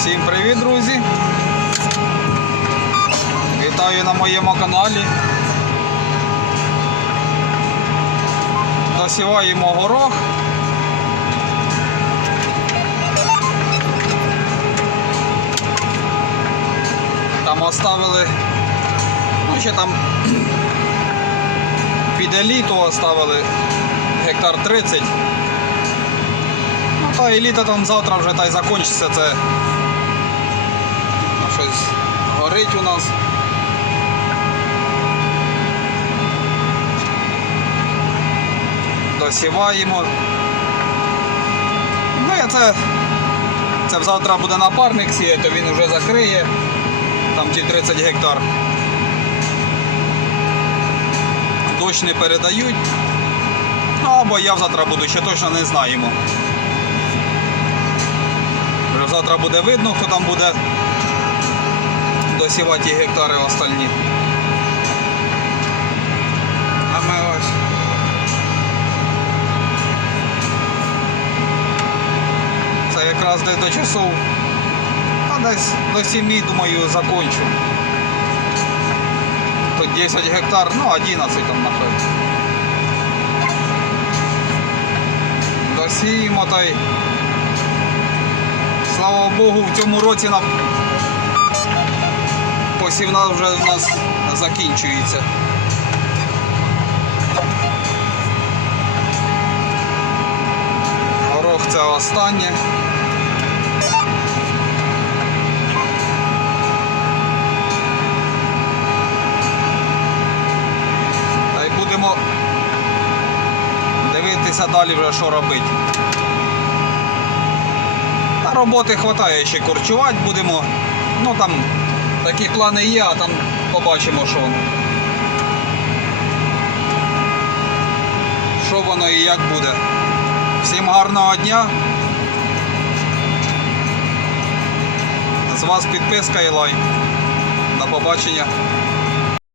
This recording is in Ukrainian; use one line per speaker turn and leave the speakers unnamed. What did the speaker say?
Всім привіт, друзі! Вітаю на моєму каналі. Досіваємо горох. Там оставили, ну ще там під еліту оставили гектар 30. Ну та еліта там завтра вже та й закінчиться це. Щось горить у нас. Досіваємо. Ну і це, це завтра буде напарник сіяти, то він вже закриє там ті 30 гектар. Дощ не передають. Ну, або я завтра буду, ще точно не знаємо. Вже завтра буде видно, хто там буде досівати ті гектари остальні. А ми ось. Це якраз десь до часов. А десь до 7, думаю, закончу. Тут 10 гектар, ну 11 там напевно. Досіємо та й слава Богу, в цьому році на посівна вже у нас закінчується. Горох це останнє. Та й будемо дивитися далі вже що робити. Та роботи вистачає ще корчувати будемо. Ну там такі плани є, а там побачимо, що. Що воно і як буде. Всім гарного дня. З вас підписка і лайк. До побачення.